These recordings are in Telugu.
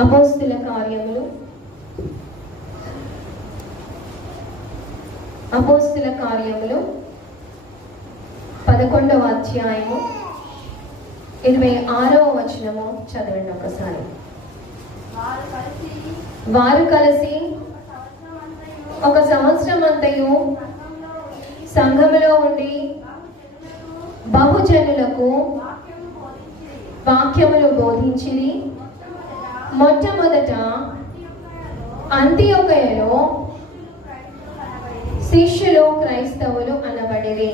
అపోస్తుల కార్యములు 11వ అధ్యాయము 26వ వచనము చదవండి ఒకసారి. వారు కలిసి ఒక సంవత్సరం అంతయు సంఘములో ఉండి బహుజనులకు వాక్యములు బోధించిరి. మొట్టమొదట అంతియొకయలో శిష్యులు క్రైస్తవులు అనబడిరి.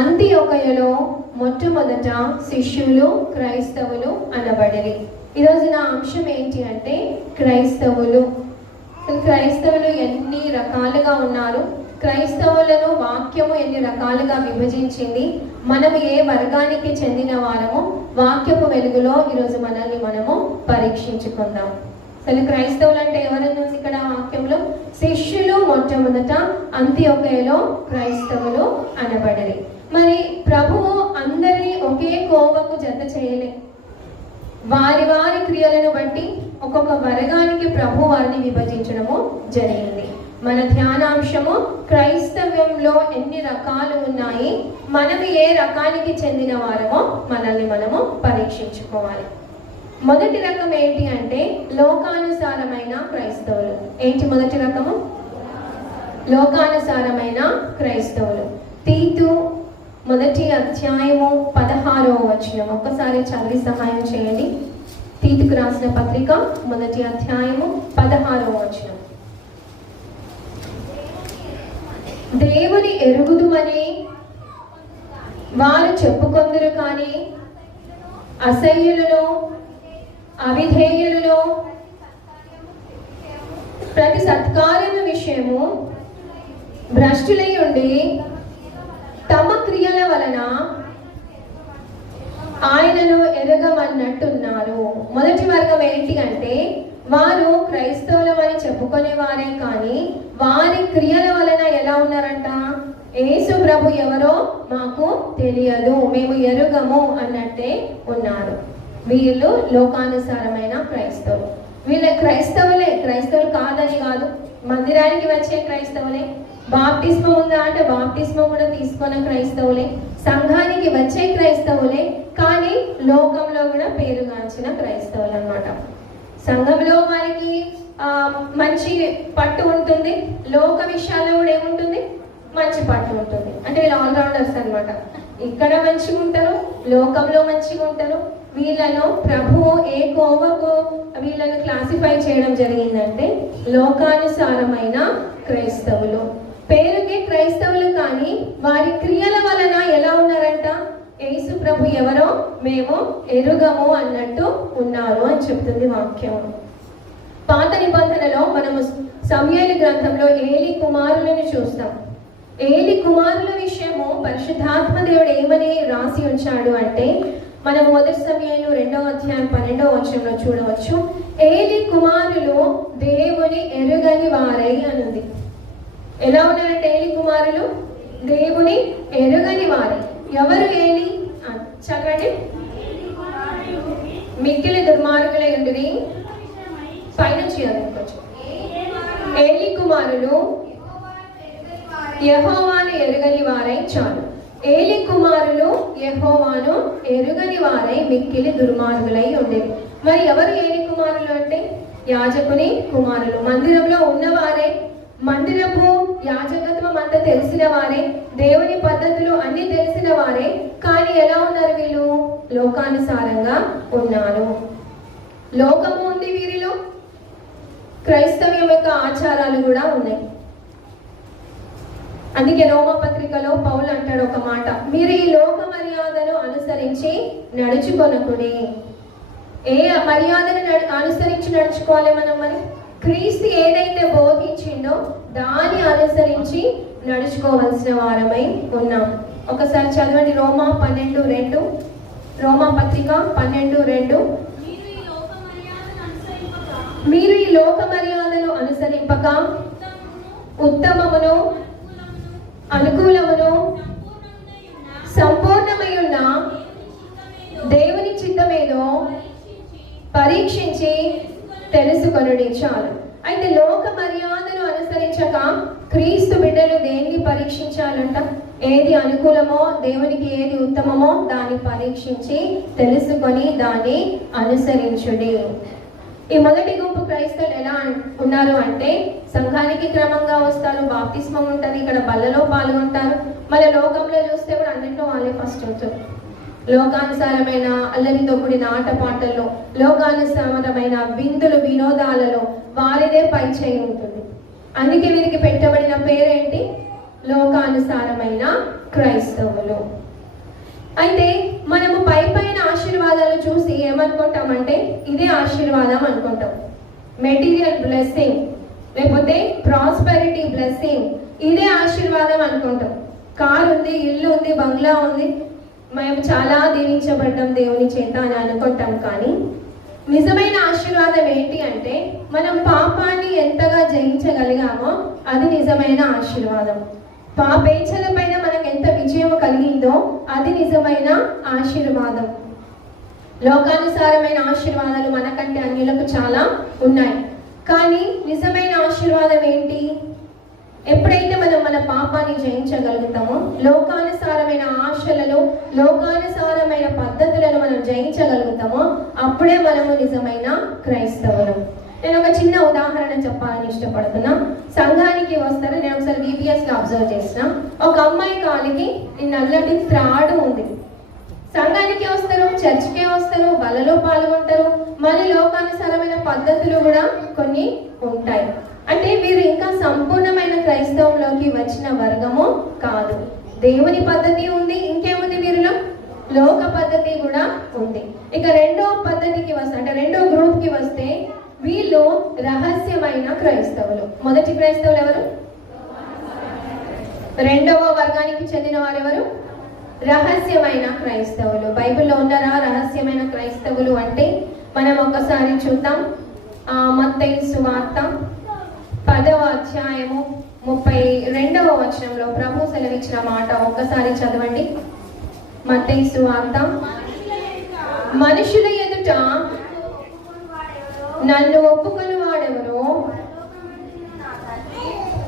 అంతియొకయలో మొట్టమొదట శిష్యులు క్రైస్తవులు అనబడిరి. ఈరోజు నా అంశం ఏంటి అంటే క్రైస్తవులు. క్రైస్తవులు ఎన్ని రకాలుగా ఉన్నారు, క్రైస్తవులను వాక్యము ఎన్ని రకాలుగా విభజించింది, మనము ఏ వర్గానికి చెందిన వారమో వాక్యపు వెలుగులో ఈరోజు మనల్ని మనము పరీక్షించుకుందాం. అసలు క్రైస్తవులు అంటే ఎవరన్నా ఇక్కడ వాక్యంలో? శిష్యులు మొట్టమొదట అంతియొకయలో క్రైస్తవులు అనబడిరి. మరి ప్రభువు అందరినీ ఒకే కోవకు జత చేయలే. వారి వారి క్రియలను బట్టి ఒక్కొక్క వర్గానికి ప్రభు వారిని విభజించడము జరిగింది. మన ధ్యానాంశము క్రైస్తవ్యంలో ఎన్ని రకాలు ఉన్నాయి, మనం ఏ రకానికి చెందిన వారమో మనల్ని మనము పరీక్షించుకోవాలి. మొదటి రకం ఏంటి అంటే లోకానుసారమైన క్రైస్తవులు. ఏంటి మొదటి రకము? లోకానుసారమైన క్రైస్తవులు. తీతు 1వ అధ్యాయము 16వ వచనం ఒక్కసారి చదివి సహాయం చేయండి. తీతుకు రాసిన పత్రిక 1వ అధ్యాయము 16వ వచనం. దేవుని ఎరుగుదుమని వారు చెప్పుకొందురు కానీ అసహ్యులను అవిధేయులను ప్రతి సత్కార్యము విషయము భ్రష్టులై ఉండి తమ క్రియల వలన ఆయనను ఎరగమన్నట్టున్నారు. మొదటి వర్గం ఏంటి అంటే వారు క్రైస్తవులమని చెప్పుకునే వారే కానీ వారి క్రియల వలన ఎలా ఉన్నారంట? యేసు ప్రభు ఎవరో మాకు తెలియదు, మేము ఎరుగము అన్నట్టే ఉన్నారు. వీళ్ళు లోకానుసారమైన క్రైస్తవులు. వీళ్ళ క్రైస్తవులే, క్రైస్తవులు కాదని కాదు, మందిరానికి వచ్చే క్రైస్తవులే, బాప్టిస్మం ఉందా అంటే బాప్టిస్మం కూడా తీసుకున్న క్రైస్తవులే, సంఘానికి వచ్చే క్రైస్తవులే, కానీ లోకంలో కూడా పేరుగాంచిన క్రైస్తవులు అన్నమాట. సంఘంలో వారికి మంచి పట్టు ఉంటుంది, లోక విషయాల్లో కూడా ఏముంటుంది? మంచి పట్టు ఉంటుంది. అంటే వీళ్ళు ఆల్రౌండర్స్ అనమాట. ఇక్కడ మంచిగా ఉంటారు, లోకంలో మంచిగా ఉంటారు. వీళ్ళను ప్రభువు ఏ కోవకు వీళ్ళను క్లాసిఫై చేయడం జరిగిందంటే లోకానుసారమైన క్రైస్తవులు. పేరుకి క్రైస్తవులు కానీ వారి క్రియల వలన ఎలా ఉన్నారంట? యేసు ప్రభు ఎవరో మేము ఎరుగము అన్నట్టు ఉన్నారు అని చెప్తుంది వాక్యం. పాత నిబంధనలో మనము సమూయేలు గ్రంథంలో ఏలి కుమారులను చూస్తాం. ఏలి కుమారుల విషయము పరిశుద్ధాత్మ దేవుడు ఏమని రాసి ఉంచాడు అంటే మనం 1 సమూయేలు 2వ అధ్యాయం 12వ వచనంలో చూడవచ్చు. ఏలి కుమారులు దేవుని ఎరుగని వారై అనుంది. ఎలా ఉన్నారంటే ఏలి కుమారులు దేవుని ఎరుగని వారై. ఎవరు ఏలి? చదవండి. మిక్కిలి దుర్మార్గులై ఉండిరి. పైనుంచి చదువుకోవచ్చు. ఏలి కుమారులు యెహోవాను ఎరుగని వారై. చాలు. ఏలి కుమారులు యెహోవాను ఎరుగని వారై మిక్కిలి దుర్మార్గులై ఉండేది. మరి ఎవరు ఏలి కుమారులు అంటే? యాజకుని కుమారులు. మందిరంలో ఉన్నవారే, మందిరపు యాజకత్వం అంతా తెలిసిన వారే, దేవుని పద్ధతులు అన్ని తెలిసిన వారే, కానీ ఎలా ఉన్నారు వీళ్ళు? లోకానుసారంగా ఉన్నారు. లోకము ఉంది వీరిలో, క్రైస్తవ్యం యొక్క ఆచారాలు కూడా ఉన్నాయి. అందుకే రోమా పత్రికలో పౌలు అంటాడు ఒక మాట, మీరు ఈ లోక మర్యాదను అనుసరించి నడుచుకొనకుడి. ఏ మర్యాదను అనుసరించి నడుచుకోవాలి మనం? మరి క్రీస్తు ఏదైతే బోధించిండో దాన్ని అనుసరించి నడుచుకోవాల్సిన వారమై ఉన్నాం. ఒకసారి చదవండి. రోమా 12:2, రోమా పత్రిక 12:2. మీరు ఈ లోక మర్యాదను అనుసరింపక ఉత్తమమును అనుకూలమును సంపూర్ణమై ఉన్న దేవుని చిత్తమేదో పరీక్షించి పరీక్షించి తెలుసుకొనుడి చాలు. అయితే లోక మర్యాదను అనుసరించక క్రీస్తు బిడ్డలు దేన్ని పరీక్షించాలంట? ఏది అనుకూలమో, దేవునికి ఏది ఉత్తమమో దాన్ని పరీక్షించి తెలుసుకొని దాన్ని అనుసరించుడి. ఈ మొదటి గుంపు క్రైస్తవులు ఎలా ఉన్నారు అంటే, సంఘానికి క్రమంగా వస్తారు, బాప్తిస్మం ఉంటుంది, ఇక్కడ బల్లలో పాల్గొంటారు. మన లోకంలో చూస్తే కూడా అన్నింటిలో వాళ్ళే ఫస్ట్ అవుతారు. లోకానుసారమైన అల్లరితో కూడిన ఆటపాటల్లో, లోకానుసారమైన విందులు వినోదాలలో వారిదే పై చేయి ఉంటుంది. అందుకే వీరికి పెట్టబడిన పేరేంటి? లోకానుసారమైన క్రైస్తవులు. అయితే మనము పై పైన ఆశీర్వాదాలు చూసి ఏమనుకుంటామంటే ఇదే ఆశీర్వాదం అనుకుంటాం. మెటీరియల్ బ్లెస్సింగ్ లేకపోతే ప్రాస్పెరిటీ బ్లెస్సింగ్, ఇదే ఆశీర్వాదం అనుకుంటాం. కారు ఉంది, ఇల్లు ఉంది, బంగ్లా ఉంది, మేము చాలా దీవించబడ్డాం దేవుని చేత అని అనుకుంటాం. కానీ నిజమైన ఆశీర్వాదం ఏంటి అంటే, మనం పాపాన్ని ఎంతగా జయించగలిగామో అది నిజమైన ఆశీర్వాదం. పాపేచ్ఛల పైన మనకు ఎంత విజయం కలిగిందో అది నిజమైన ఆశీర్వాదం. లోకానుసారమైన ఆశీర్వాదాలు మనకంటే అన్యులకు చాలా ఉన్నాయి. కానీ నిజమైన ఆశీర్వాదం ఏంటి? ఎప్పుడైతే మనం మన పాపాన్ని జయించగలుగుతామో, లోకానుసారమైన ఆశలను, లోకానుసారమైన పద్ధతులను మనం జయించగలుగుతామో, అప్పుడే మనము నిజమైన క్రైస్తవులు. నేను ఒక చిన్న ఉదాహరణ చెప్పాలని ఇష్టపడుతున్నా. సంఘానికి వస్తారు, నేను ఒకసారి VPS లో అబ్జర్వ్ చేసిన. ఒక అమ్మాయి కాలికి ఈ నల్లటి త్రాడు ఉంది. సంఘానికి వస్తారు, చర్చికే వస్తారు, బలలో పాల్గొంటారు, మళ్ళీ లోకానుసారమైన పద్ధతులు కూడా కొన్ని ఉంటాయి. అంటే వీరు ఇంకా సంపూర్ణమైన క్రైస్తవంలోకి వచ్చిన వర్గము కాదు. దేవుని పద్ధతి ఉంది, ఇంకేముంది వీరిలో? లోక పద్ధతి కూడా ఉంది. ఇక రెండో పద్ధతికి వస్తే, అంటే రెండో గ్రూప్ కి వస్తే, వీళ్ళు రహస్యమైన క్రైస్తవులు. మొదటి క్రైస్తవులు ఎవరు? రెండవ వర్గానికి చెందిన వారు ఎవరు? రహస్యమైన క్రైస్తవులు. బైబిల్లో ఉన్నారా రహస్యమైన క్రైస్తవులు అంటే? మనం ఒకసారి చూద్దాం. మత్తయి సువార్త 10వ అధ్యాయము 32వ వచనంలో ప్రభు సెలవిచ్చిన మాట ఒక్కసారి చదవండి. మత్తయి సువార్త, మనుషుల ఎదుట నన్ను ఒప్పుకొని వాడెవరో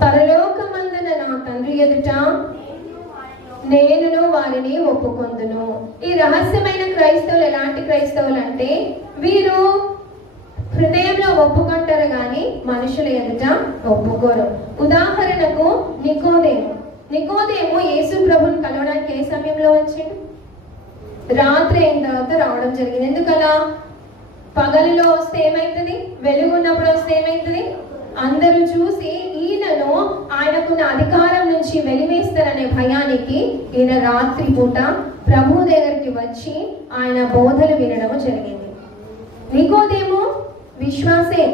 పరలోకమందున నా తండ్రి ఎదుట నేను వారిని ఒప్పుకొందును. ఈ రహస్యమైన క్రైస్తవులు ఎలాంటి క్రైస్తవులు అంటే, వీరు హృదయంలో ఒప్పుకుంటారు కానీ మనుషుల ఎదుట ఒప్పుకోరు. ఉదాహరణకు నికోదేము యేసు ప్రభుని కలవడానికి ఏ సమయంలో వచ్చిండు? రాత్రి అయిన తర్వాత రావడం జరిగింది. ఎందుకలా? పగలిలో వస్తే ఏమైతుంది? వెలుగున్నప్పుడు వస్తే ఏమైతుంది? అందరూ చూసి ఈయనను ఆయనకున్న అధికారం నుంచి వెలివేస్తారనే భయానికి ఈయన రాత్రి పూట ప్రభు దగ్గరికి వచ్చి ఆయన బోధలు వినడం జరిగింది. నికోదేము విశ్వాసే,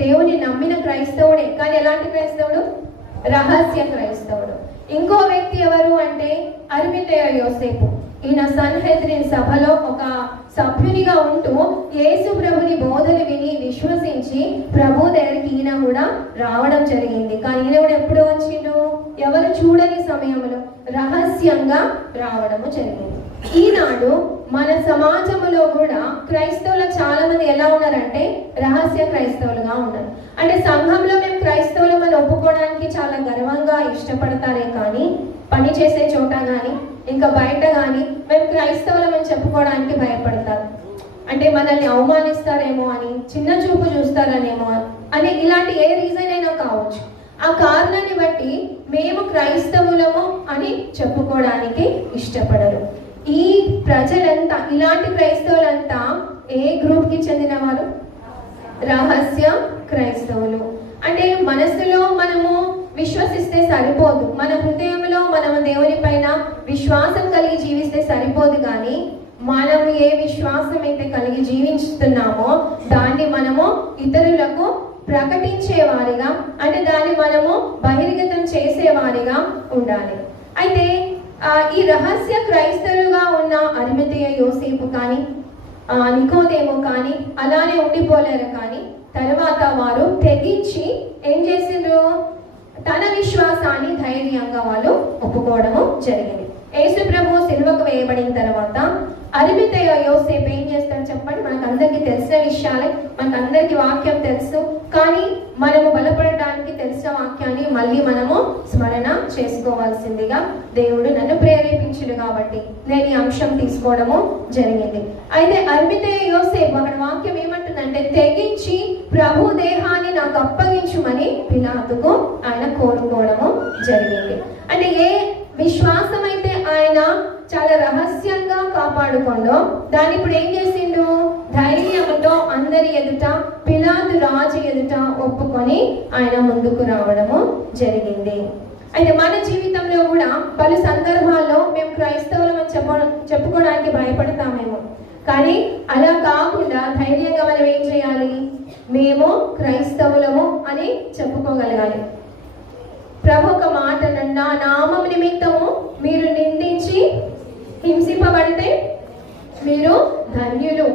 దేవుని నమ్మిన క్రైస్తవుడే, కానీ ఎలాంటి క్రైస్తవుడు? రహస్య క్రైస్తవుడు. ఇంకో వ్యక్తి ఎవరు అంటే అరిమతయ యోసేపు. ఈయన సన్హెద్రిన్ సభలో ఒక సభ్యునిగా ఉంటూ యేసు ప్రభుని బోధలు విని విశ్వసించి ప్రభు దగ్గరికి ఈయన కూడా రావడం జరిగింది. కానీ ఈయన కూడా ఎప్పుడు వచ్చిండు? ఎవరు చూడని సమయంలో రహస్యంగా రావడము జరిగింది. ఈనాడు మన సమాజంలో కూడా క్రైస్తవులు చాలా మంది ఎలా ఉన్నారంటే రహస్య క్రైస్తవులుగా ఉన్నారు. అంటే సంఘంలో మేము క్రైస్తవులు మనం ఒప్పుకోవడానికి చాలా గర్వంగా ఇష్టపడతారే కానీ పని చేసే చోట కానీ ఇంకా బయట కానీ మేము క్రైస్తవులమని చెప్పుకోవడానికి భయపడతారు. అంటే మనల్ని అవమానిస్తారేమో అని, చిన్న చూపు చూస్తారనేమో అని, ఇలాంటి ఏ రీజన్ అయినా కావచ్చు. ఆ కారణాన్ని బట్టి మేము క్రైస్తవులము అని చెప్పుకోవడానికి ఇష్టపడరు. ఈ ప్రజలంతా, ఇలాంటి క్రైస్తవులంతా ఏ గ్రూప్ కి చెందిన వారు? రహస్య క్రైస్తవులు. అంటే మనసులో మనము విశ్వసిస్తే సరిపోదు, మన హృదయంలో మనము దేవుని పైన విశ్వాసం కలిగి జీవిస్తే సరిపోదు. కానీ మనము ఏ విశ్వాసం అయితే కలిగి జీవిస్తున్నామో దాన్ని మనము ఇతరులకు ప్రకటించేవారిగా, అంటే దాన్ని మనము బహిర్గతం చేసేవారిగా ఉండాలి. అయితే ఈ రహస్య క్రైస్తవులుగా ఉన్న అరిమతయ యోసేపు కానీ నికోదేము కానీ అలానే ఉండిపోలేరు. కానీ తర్వాత వారు తెగించి ఏం చేసిండ్రు? తన విశ్వాసాన్ని ధైర్యంగా వాళ్ళు ఒప్పుకోవడము జరిగింది. యేసు ప్రభు సిలువకు వేయబడిన తర్వాత అరిమతయ యోసేపు ఏం చేస్తాడు చెప్పండి? మనకు అందరికీ తెలిసిన విషయాలే, మనకు అందరికీ వాక్యం తెలుసు. కానీ మనము బలపడడానికి తెలిసిన వాక్యాన్ని మళ్ళీ మనము స్మరణ చేసుకోవాల్సిందిగా దేవుడు నన్ను ప్రేరేపించుడు కాబట్టి నేను ఈ అంశం తీసుకోవడము జరిగింది. అయితే అరిమతయ యోసేపు అక్కడ వాక్యం ఏమంటుందంటే, తెగించి ప్రభు దేహాన్ని నాకు అప్పగించుమని పిలాతుకు ఆయన కోరుకోవడము జరిగింది. అంటే ఏ విశ్వాసం అయితే ఆయన చాలా రహస్యంగా కాపాడుకోండో దాన్ని ఇప్పుడు ఏం చేసిండు? ధైర్యంతో అందరి ఎదుట, పిలాతు రాజు ఎదుట ఒప్పుకొని ఆయన ముందుకు రావడము జరిగింది. అయితే మన జీవితంలో కూడా పలు సందర్భాల్లో మేము క్రైస్తవులం అని చెప్పుకోవడానికి భయపడతామేమో, కానీ అలా కాకుండా ధైర్యంగా మనం ఏం చేయాలి? మేము క్రైస్తవులము అని చెప్పుకోగలగాలి. ప్రభు ఒక మాట, నా నామం నిమిత్తము మీరు నిందించి హింసింపబడితే మీరు ధన్యులు.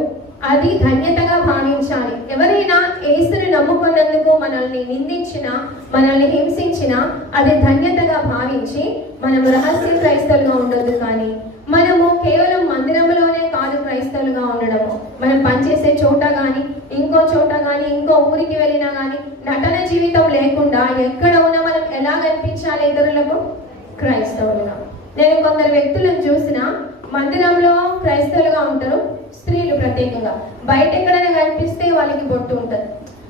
అది ధన్యతగా భావించాలి. ఎవరైనా యేసుని నమ్ముకున్నందుకు మనల్ని నిందించినా, మనల్ని హింసించినా అది ధన్యతగా భావించి మనం రహస్య క్రైస్తవులుగా ఉండొద్దు. కానీ మనము కేవలం మందిరంలోనే కాదు క్రైస్తవులుగా ఉండడము, మనం పనిచేసే చోట కానీ, ఇంకో చోట కానీ, ఇంకో ఊరికి వెళ్ళినా కానీ నటన జీవితం లేకుండా ఎక్కడ ఉన్నా మనం ఎలా కనిపించాలి ఇతరులకు? క్రైస్తవులుగా. నేను కొందరు వ్యక్తులను చూసిన మందిరంలో క్రైస్తవులుగా ఉంటారు, స్త్రీలు ప్రత్యేకంగా. బయట ఎక్కడైనా కనిపిస్తే వాళ్ళకి బొట్టు ఉంటుంది.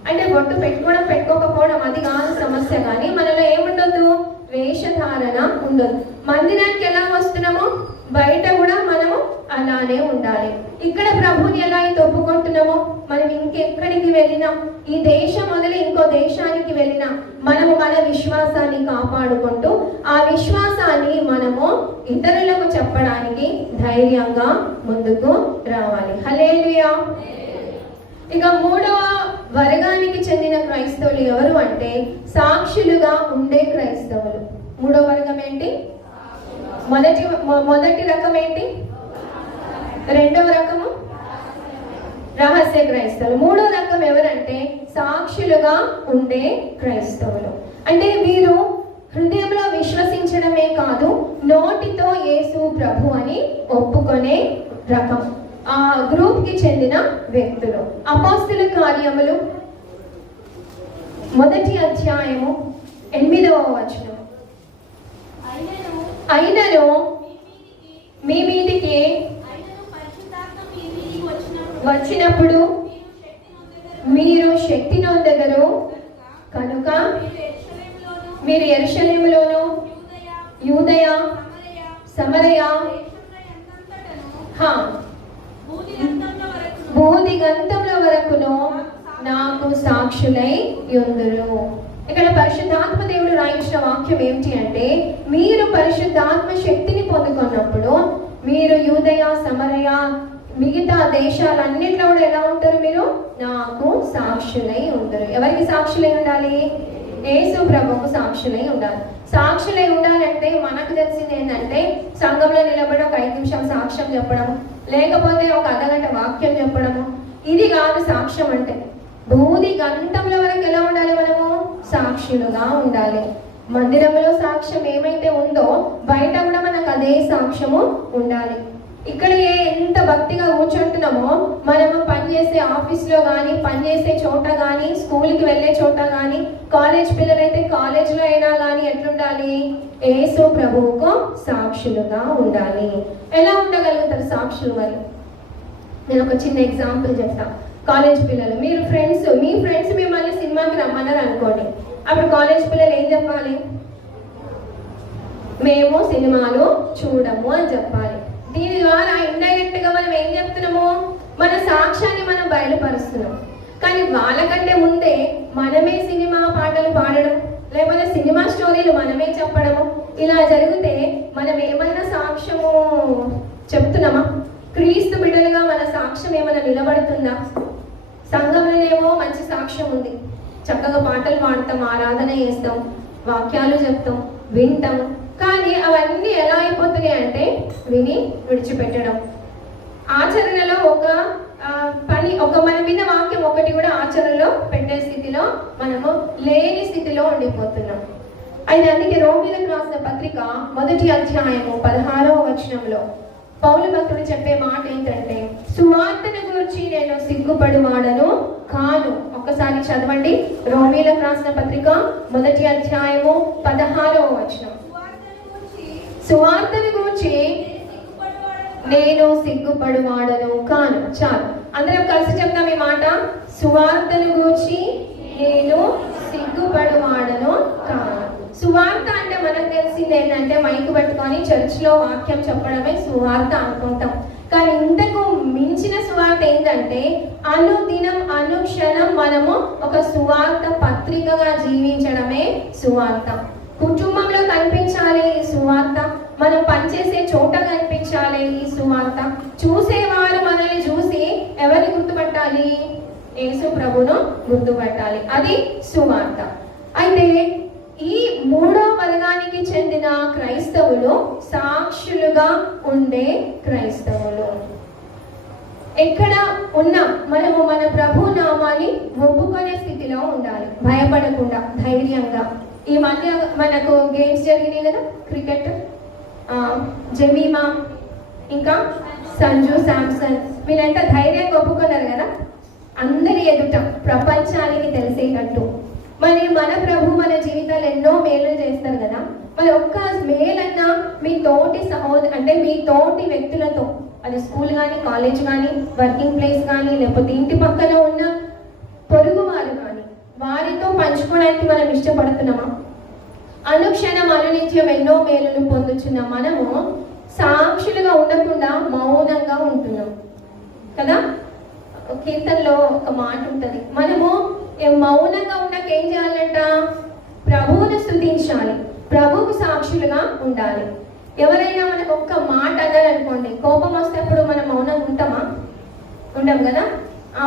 అంటే బొట్టు పెట్టుకోవడం పెట్టుకోకపోవడం అది కాదు సమస్య, కానీ మనలో ఏముండదు? వేషధారణ ఉండదు. మందిరానికి ఎలా వస్తున్నామో బయట కూడా మనము అలానే ఉండాలి. ఇక్కడ ప్రభుని ఎలా అయితే ఒప్పుకుంటున్నామో మనం ఇంకెక్కడికి వెళ్ళినా, ఈ దేశం వదిలి ఇంకో దేశానికి వెళ్ళినా మనము మన విశ్వాసాన్ని కాపాడుకుంటూ ఆ విశ్వాసాన్ని మనము ఇతరులకు చెప్పడానికి ధైర్యంగా ముందుకు రావాలి. హల్లెలూయా. ఇక మూడవ వర్గానికి చెందిన క్రైస్తవులు ఎవరు అంటే సాక్షులుగా ఉండే క్రైస్తవులు. మూడవ వర్గం ఏంటి? మొదటి రకం ఏంటి? రెండవ రకము రహస్య క్రైస్తవులు. మూడో రకం ఎవరంటే సాక్షులుగా ఉండే క్రైస్తవులు. అంటే వీరు హృదయంలో విశ్వసించడమే కాదు, నోటితో యేసు ప్రభు అని ఒప్పుకొనే రకం. ఆ గ్రూప్ కి చెందిన వ్యక్తులు. అపోస్తలుల కార్యములు 1వ అధ్యాయము 8వ వచనం. అయినను మీ మీదికి వచ్చినప్పుడు మీరు శక్తి నొందెదరు కనుక మీరు యెరూషలేములోను, యూదయ, సమరయ, భూదిగంతముల వరకును నాకు సాక్షులై యుందురు. ఇక్కడ పరిశుద్ధాత్మ దేవుడు రాయించిన వాక్యం ఏమిటి అంటే, మీరు పరిశుద్ధాత్మ శక్తిని పొందుకున్నప్పుడు మీరు యూదయ, సమరయ, మిగతా దేశాలన్నింటిలో కూడా ఎలా ఉంటారు? మీరు నాకు సాక్షులై ఉంటారు. ఎవరికి సాక్షులై ఉండాలి? యేసు ప్రభువుకు సాక్షులై ఉండాలి. సాక్షులై ఉండాలంటే మనకు తెలిసింది ఏంటంటే, సంఘంలో నిలబడి ఒక 5 నిమిషాలు సాక్ష్యం చెప్పడము, లేకపోతే ఒక అర్ధగంట వాక్యం చెప్పడము, ఇది కాదు సాక్ష్యం అంటే. భూది గంటముల వరకు ఎలా ఉండాలి? మనము సాక్షులుగా ఉండాలి. మందిరంలో సాక్ష్యం ఏమైతే ఉందో బయట కూడా మనకు అదే సాక్ష్యము ఉండాలి. ఇక్కడ ఎంత భక్తిగా కూర్చుంటున్నామో మనము పనిచేసే ఆఫీస్లో కానీ, పనిచేసే చోట కానీ, స్కూల్కి వెళ్ళే చోట కానీ, కాలేజ్ పిల్లలైతే కాలేజ్లో అయినా కానీ ఎట్లుండాలి? యేసు ప్రభువుకు సాక్షులుగా ఉండాలి. ఎలా ఉండగలుగుతారు సాక్షులు? మరి నేను ఒక చిన్న ఎగ్జాంపుల్ చెప్తాను. కాలేజ్ పిల్లలు, మీరు మీ ఫ్రెండ్స్ మిమ్మల్ని సినిమాకి రమ్మన్నారు అనుకోండి. అప్పుడు కాలేజ్ పిల్లలు ఏం చెప్పాలి? మేము సినిమాలు చూడము అని చెప్పాలి. దీని ద్వారా ఇండైరెక్ట్ గా మనం ఏం చెప్తున్నాము? మన సాక్ష్యాన్ని మనం బయలుపరుస్తున్నాం. కానీ వాళ్ళకంటే ముందే మనమే సినిమా పాటలు పాడడం, లేకపోతే సినిమా స్టోరీలు మనమే చెప్పడము, ఇలా జరిగితే మనం ఏమైనా సాక్ష్యము చెప్తున్నామా? క్రీస్తు బిడ్డలుగా మన సాక్ష్యం ఏమైనా నిలబడుతుందా? సంఘంలోనేమో మంచి సాక్ష్యం ఉంది, చక్కగా పాటలు పాడతాం, ఆరాధన చేస్తాం, వాక్యాలు చెప్తాం, వింటాం. కానీ అవన్నీ ఎలా అయిపోతున్నాయి అంటే విని విడిచిపెట్టడం. ఆచరణలో మన మీద వాక్యం ఒకటి కూడా ఆచరణలో పెట్టే స్థితిలో మనము లేని స్థితిలో ఉండిపోతున్నాం. అయితే అందుకే రోమీలకు రాసిన పత్రిక 1వ అధ్యాయము 16వ వచనంలో పౌలు భక్తుడు చెప్పే మాట ఏంటంటే, సువార్తను గురించి నేను సిగ్గుపడువాడను కాను. ఒక్కసారి చదవండి. రోమీలకు రాసిన పత్రిక 1వ అధ్యాయము 16వ వచనం. సువార్తను గురించి నేను సిగ్గుపడువాడను కాను. చాలు, అందరం కలిసి చెప్తాం ఈ మాట. సువార్తను గురించి నేను సిగ్గుపడువాడను కాను. సువార్త అంటే మనకు తెలిసింది ఏంటంటే మైకు పట్టుకొని చర్చిలో వాక్యం చెప్పడమే సువార్త అనుకుంటాం. కానీ ఇంతకు మించిన సువార్త ఏంటంటే అనుదినం అనుక్షణం మనము ఒక సువార్త పత్రికగా జీవించడమే సువార్త. కుటుంబంలో కనిపించాలి ఈ సువార్త, మనం పనిచేసే చోట కనిపించాలి ఈ సువార్త. చూసేవారు మనల్ని చూసి ఎవరిని గుర్తుపట్టాలి? యేసు ప్రభును గుర్తుపట్టాలి. అది సువార్త. అయితే ఈ 3వ వర్గానికి చెందిన క్రైస్తవులు సాక్షులుగా ఉండే క్రైస్తవులు. ఎక్కడ ఉన్నా మనము మన ప్రభు నామాన్ని ఒప్పుకునే స్థితిలో ఉండాలి, భయపడకుండా ధైర్యంగా. ఈ మధ్య మనకు గేమ్స్ జరిగినాయి కదా, క్రికెట్, జమీమా ఇంకా సంజు శాంసన్, వీళ్ళంతా ధైర్యంగా ఒప్పుకున్నారు కదా అందరి ఎదుట ప్రపంచానికి తెలిసేటట్టు. మరి మన ప్రభు మన జీవితాలు ఎన్నో మేలు చేస్తారు కదా, మరి ఒక్క మేలన్నా మీ తోటి అంటే మీ తోటి వ్యక్తులతో, అది స్కూల్ కానీ కాలేజ్ కానీ వర్కింగ్ ప్లేస్ కానీ లేకపోతే ఇంటి పక్కన ఉన్న పొరుగు వారు కానీ వారితో పంచుకోవడానికి మనం ఇష్టపడుతున్నామా? అనుక్షణం అనునిత్యం ఎన్నో మేలులు పొందుతున్న మనము సాక్షులుగా ఉండకుండా మౌనంగా ఉంటున్నాం కదా. కీర్తనలో ఒక మాట ఉంటుంది, మనము మౌనంగా ఉండక ఏం చేయాలంట? ప్రభువును స్తుతించాలి, ప్రభువుకు సాక్షులుగా ఉండాలి. ఎవరైనా మనకు ఒక్క మాట అన్నారనుకోండి, కోపం వస్తేప్పుడు మనం మౌనంగా ఉంటామా? ఉండం కదా.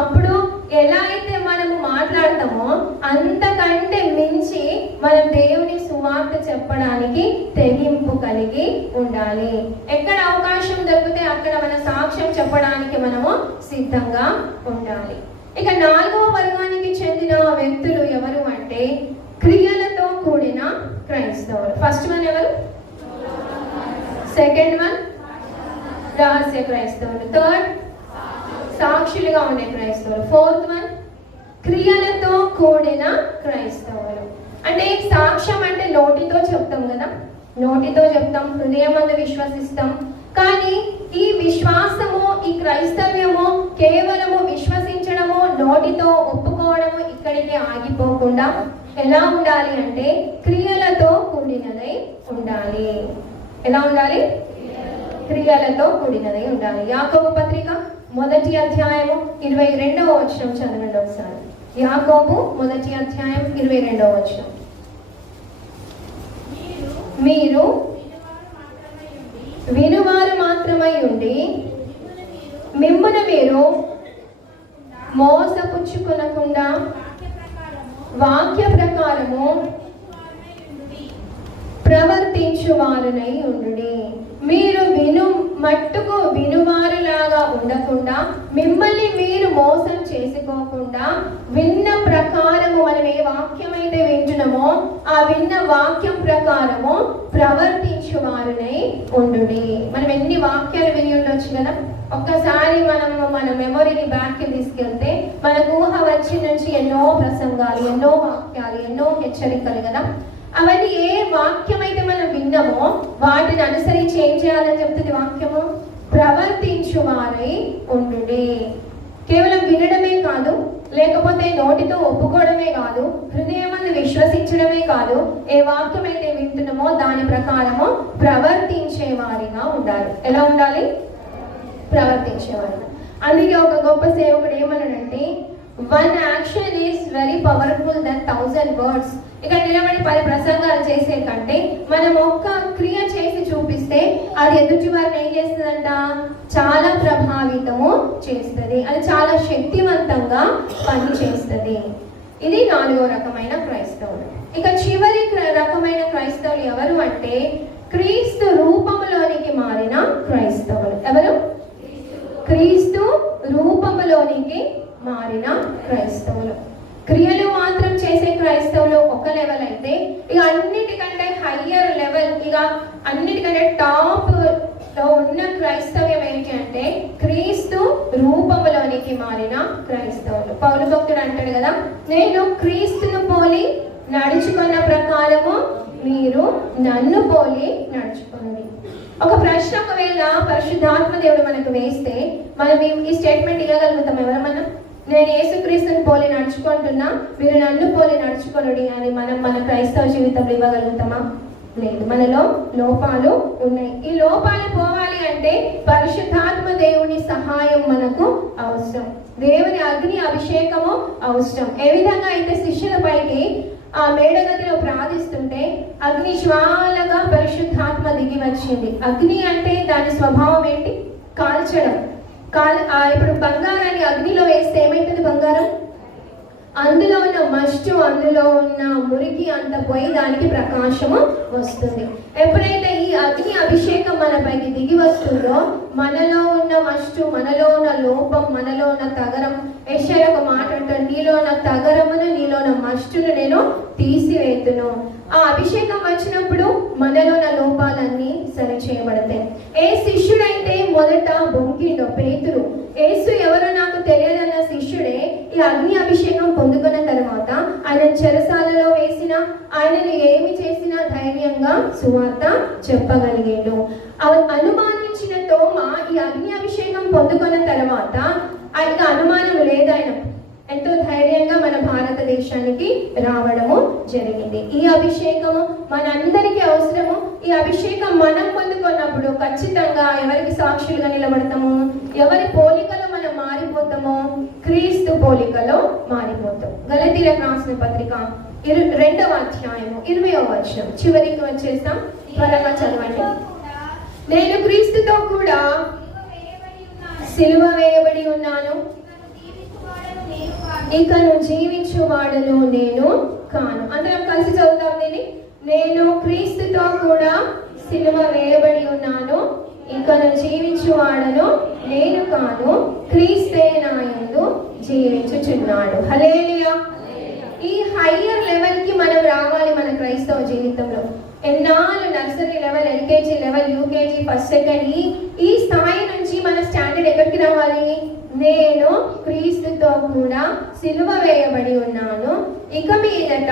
అప్పుడు ఎలా అయితే మనము మాట్లాడతామో అంతకంటే మించి మనం దేవుని సువార్త చెప్పడానికి తెగింపు కలిగి ఉండాలి. ఎక్కడ అవకాశం దొరికితే అక్కడ మన సాక్ష్యం చెప్పడానికి మనము సిద్ధంగా ఉండాలి. ఇక 4వ వర్గానికి చెందిన వ్యక్తులు ఎవరు అంటే క్రియలతో కూడిన క్రైస్తవులు. ఫస్ట్ వన్ ఎవరు? సెకండ్ వన్ రహస్య క్రైస్తవులు. థర్డ్ సాక్షులుగా ఉండే క్రైస్తవులు. ఫోర్త్ వన్ క్రియలతో కూడిన క్రైస్తవులు. అంటే సాక్ష్యం అంటే నోటితో చెప్తాం కదా, నోటితో చెప్తాం, హృదయమందు విశ్వసిస్తాం. కానీ ఈ విశ్వాసము, ఈ క్రైస్తవ్యము కేవలము విశ్వసించడము, నోటితో ఒప్పుకోవడము ఇక్కడికి ఆగిపోకుండా ఎలా ఉండాలి అంటే క్రియలతో కూడినదై ఉండాలి. ఎలా ఉండాలి? క్రియలతో కూడినదై ఉండాలి. యాకోబు పత్రిక 1వ అధ్యాయము 22వ వచనం చదవండి ఒకసారి. యాకోబు 1వ అధ్యాయం 22వ వచనం. మీరు వినువారు మాత్రమై ఉండి మిమ్మును మీరు మోసపుచ్చుకొనకుండా వాక్య ప్రకారము ప్రవర్తించువారునై ఉండుడి. మీరు మట్టుకు వినువారులాగా ఉండకుండా, మిమ్మల్ని మీరు మోసం చేసుకోకుండా, విన్న ప్రకారము మనం ఏ వాక్యం అయితే వింటున్నామో ఆ విన్న వాక్యం ప్రకారము ప్రవర్తించువారునై ఉండుడి. మనం ఎన్ని వాక్యాలు విని ఉండొచ్చు కదా. ఒక్కసారి మన మెమొరీని బ్యాక్కి తీసుకెళ్తే మనకు ఊహ వచ్చి నుంచి ఎన్నో ప్రసంగాలు, ఎన్నో వాక్యాలు, ఎన్నో హెచ్చరికలు కదా. అవన్నీ ఏ వాక్యం అయితే మనం విన్నామో వాటిని అనుసరించి ఏం చేయాలని చెప్తుంది వాక్యము? ప్రవర్తించువారై ఉండుడి. కేవలం వినడమే కాదు, లేకపోతే నోటితో ఒప్పుకోవడమే కాదు, హృదయమందు విశ్వసించడమే కాదు, ఏ వాక్యం అయితే వింటున్నామో దాని ప్రకారము ప్రవర్తించే వారిగా ఉండాలి. ఎలా ఉండాలి? ప్రవర్తించేవారిగా. అందుకే ఒక గొప్ప సేవకుడు ఏమన్నాడంటే, 1 action is very powerful than 1000 words. ఇక నిలబడి 10 ప్రసంగాలు చేసే కంటే మనం ఒక్క క్రియ చేసి చూపిస్తే అది ఎదుటి వారిని ఏం చేస్తుందంట? చాలా ప్రభావితము చేస్తుంది, అది చాలా శక్తివంతంగా పనిచేస్తుంది. ఇది 4వ రకమైన క్రైస్తవులు. ఇక చివరి రకమైన క్రైస్తవులు ఎవరు అంటే క్రీస్తు రూపంలోనికి మారిన క్రైస్తవులు. ఎవరు? క్రీస్తు రూపంలోనికి మారిన క్రైస్తవులు. క్రియలు మాత్రం చేసే క్రైస్తవులు ఒక లెవెల్ అయితే, ఇక అన్నిటికంటే హయ్యర్ లెవెల్, ఇక అన్నిటికంటే టాప్ లో ఉన్న క్రైస్తవ్యం ఏంటి అంటే క్రీస్తు రూపంలోనికి మారిన క్రైస్తవులు. పౌలు భక్తుడు అంటాడు కదా, నేను క్రీస్తును పోలి నడుచుకున్న ప్రకారము మీరు నన్ను పోలి నడుచుకున్నది. ఒక ప్రశ్న ఒకవేళ పరిశుద్ధాత్మ దేవుడు మనకు వేస్తే మనం ఈ స్టేట్మెంట్ ఇవ్వగలుగుతాం ఎవరమన్నా? నేను యేసుక్రీస్తుని పోలి నడుచుకుంటున్నా, మీరు నన్ను పోలి నడుచుకొనుడి అని మనం మన క్రైస్తవ జీవితంలో ఇవ్వగలుగుతామా? లేదు. మనలో లోపాలు ఉన్నాయి. ఈ లోపాలు పోవాలి అంటే పరిశుద్ధాత్మ దేవుని సహాయం మనకు అవసరం. దేవుని అగ్ని అభిషేకము అవసరం. ఏ విధంగా అయితే శిష్యుల పైకి ఆ మేడగదిలో ప్రార్థిస్తుంటే అగ్ని జ్వాలగా పరిశుద్ధాత్మ దిగి వచ్చింది. అగ్ని అంటే దాని స్వభావం ఏంటి? కాల్చడం. ఇప్పుడు బంగారాన్ని అగ్నిలో వేస్తే ఏమైతుంది? బంగారం అందులో ఉన్న మస్టు, అందులో ఉన్న మురికి అంత పోయి దానికి ప్రకాశము వస్తుంది. ఎప్పుడైతే ఈ అగ్ని అభిషేకం మన పైకి దిగి వస్తుందో మనలో ఉన్న మస్టు, మనలో ఉన్న లోపం, మనలో ఉన్న తగరం, యెషయా ఒక మాట అంటాడు, నీలో ఉన్న తగరమును, నీలో ఉన్న మస్టును నేను తీసివేతును. ఆ అభిషేకం వచ్చినప్పుడు మనలో ఉన్న లోపాలన్నీ సరి చేయబడతాయి. ఏ శిష్యుడైతే మొదట బొంకిండో, పేతురు, యేసు ఎవరో నాకు తెలియదన్న శిష్యుడే ఈ అగ్ని అభిషేకం పొందుకున్న తర్వాత ఆయన చెరసాలలో వేసిన, ఆయనను ఏమి చేసినా ధైర్యంగా సువార్త చెప్పగలిగాడు. అనుమానించిన తోమ ఈ అగ్ని అభిషేకం పొందుకున్న తర్వాత ఆయన అనుమానం లేదు, ఆయన ఎంతో ధైర్యంగా మన భారతదేశానికి రావడము జరిగింది. ఈ అభిషేకము మనందరికీ అవసరము. ఈ అభిషేకం మనం పొందుకున్నప్పుడు ఖచ్చితంగా ఎవరికి సాక్షులుగా నిలబడతాము? ఎవరి పోలికలో మనం మారిపోతామో? క్రీస్తు పోలికలో మారిపోతాం. గలతీయులకు రాసిన పత్రిక 2వ అధ్యాయము 20వ వచనం చివరికి వచ్చేస్తాం. త్వరగా చదవండి. నేను క్రీస్తుతో కూడా సిలువ వేయబడి ఉన్నాను, ఇకను జీవించువాడను నేను కాను. అందరం కలిసి చదువుతాం దీన్ని. నేను క్రీస్తుతో కూడా సిలువ వేయబడి ఉన్నాను, ఇకను జీవించువాడను నేను కాను, క్రీస్తే నా యందు జీవించుచున్నాడు. హల్లెలూయా. ఈ హయ్యర్ లెవెల్ కి మనం రావాలి మన క్రైస్తవ జీవితంలో. ఎన్నాళ్ళు nursery level, LKG level, UKG, first second, ఈ స్థాయి నుంచి మన స్టాండర్డ్ ఎక్కడికి రావాలి? నేను క్రీస్తుతో కూడా సిలువ వేయబడి ఉన్నాను, ఇక మీదట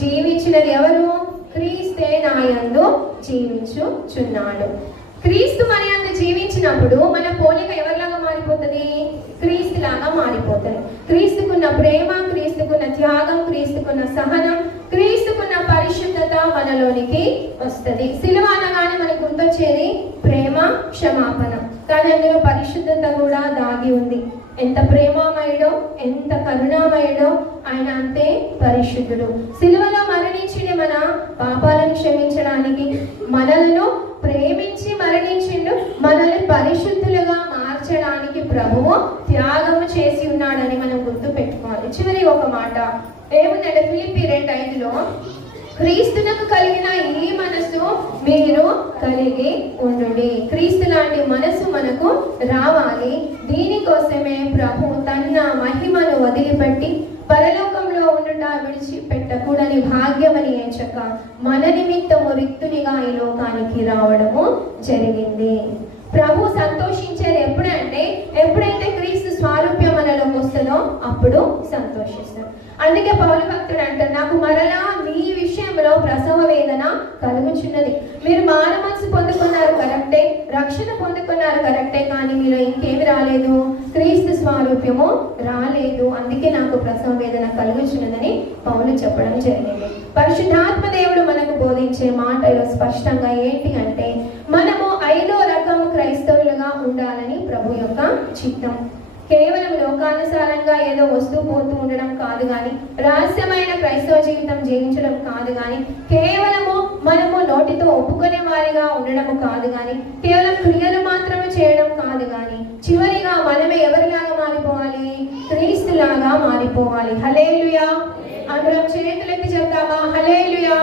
జీవించినది ఎవరు? క్రీస్తే నా యందు జీవించుచున్నాడు. క్రీస్తు మన యందు జీవించినప్పుడు మన పోలిక ఎవరిలాగా మారిపోతుంది? క్రీస్తు లాగా మారిపోతుంది. క్రీస్తుకున్న ప్రేమ, క్రీస్తుకున్న త్యాగం, క్రీస్తుకున్న సహనం, క్రీస్తుకున్న పరిశుద్ధత మనలోనికి వస్తుంది. సిలువ అనగానే మనకు గుర్తొచ్చేది ప్రేమ, క్షమాపణ. కానీ అందులో పరిశుద్ధత కూడా దాగి ఉంది. ఎంత ప్రేమామయుడో, ఎంత కరుణామయుడో ఆయన, అంతే పరిశుద్ధుడు. సిలువలో మరణించిన మన పాపాలను క్షమించడానికి, మనలను ప్రేమించి మరణించిండు, మనల్ని పరిశుద్ధులుగా మార్చడానికి ప్రభువు త్యాగము చేసి ఉన్నాడని మనం గుర్తు పెట్టుకోవాలి. చివరి ఒక మాట ఏముందంటే ఫిలిప్పీ 2:5లో క్రీస్తునకు కలిగిన ఈ మనసు మీరు కలిగి ఉండుడి. క్రీస్తు లాంటి మనసు మనకు రావాలి. దీనికోసమే ప్రభు తన మహిమను వదిలిపెట్టి పరలోకంలో ఉండుట విడిచిపెట్టకూడని భాగ్యమని ఎంచక మన నిమిత్తము రిక్తునిగా ఈ లోకానికి రావడము జరిగింది. ప్రభు సంతోషించేది ఎప్పుడంటే ఎప్పుడైతే క్రీస్తు స్వారూప్యం మనలోకి వస్తుందో అప్పుడు సంతోషిస్తాం. అందుకే పౌలు భక్తుడు అంటారు, నాకు మరలా మీ విషయంలో ప్రసవ వేదన కలుగుచున్నది. మీరు మారు మనసు పొందుకున్నారు కరెక్టే, రక్షణ పొందుకున్నారు కరెక్టే, కానీ మీలో ఇంకేమి రాలేదు? క్రీస్తు స్వారూప్యము రాలేదు. అందుకే నాకు ప్రసవ వేదన కలుగుచున్నదని పౌలు చెప్పడం జరిగింది. పరిశుద్ధాత్మ దేవుడు మనకు బోధించే మాటలు స్పష్టంగా ఏంటి అంటే మనము 5వ రకం క్రైస్తవులుగా ఉండాలని ప్రభు యొక్క చిత్తం. కేవలం లోకానుసారంగా ఏదో వస్తూ పోతూ ఉండడం కాదు కానీ, రహస్యమైన క్రైస్తవ జీవితం జీవించడం కాదు కానీ, కేవలము మనము నోటితో ఒప్పుకునే వారిగా ఉండడం కాదు కానీ, కేవలం క్రియలు మాత్రమే చేయడం కాదు కానీ, చివరిగా మనమే ఎవరిలాగా మారిపోవాలి? క్రీస్తులాగా మారిపోవాలి. హల్లెలూయా. అందరం చేతులెత్తి చెప్తామా? హల్లెలూయా.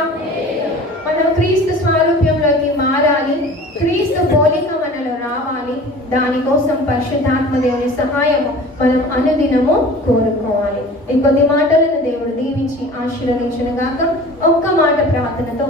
మనం క్రీస్తు స్వారూప్యంలోకి మారాలి, క్రీస్తు పోలిక మనలో రావాలి. దానికోసం పరిశుద్ధాత్మ దేవుని సహాయము మనం అనుదినము కోరుకోవాలి. ఈ కొద్ది మాటలను దేవుడు దీవించి ఆశీర్వదించును గాక. ఒక్క మాట ప్రార్థనతో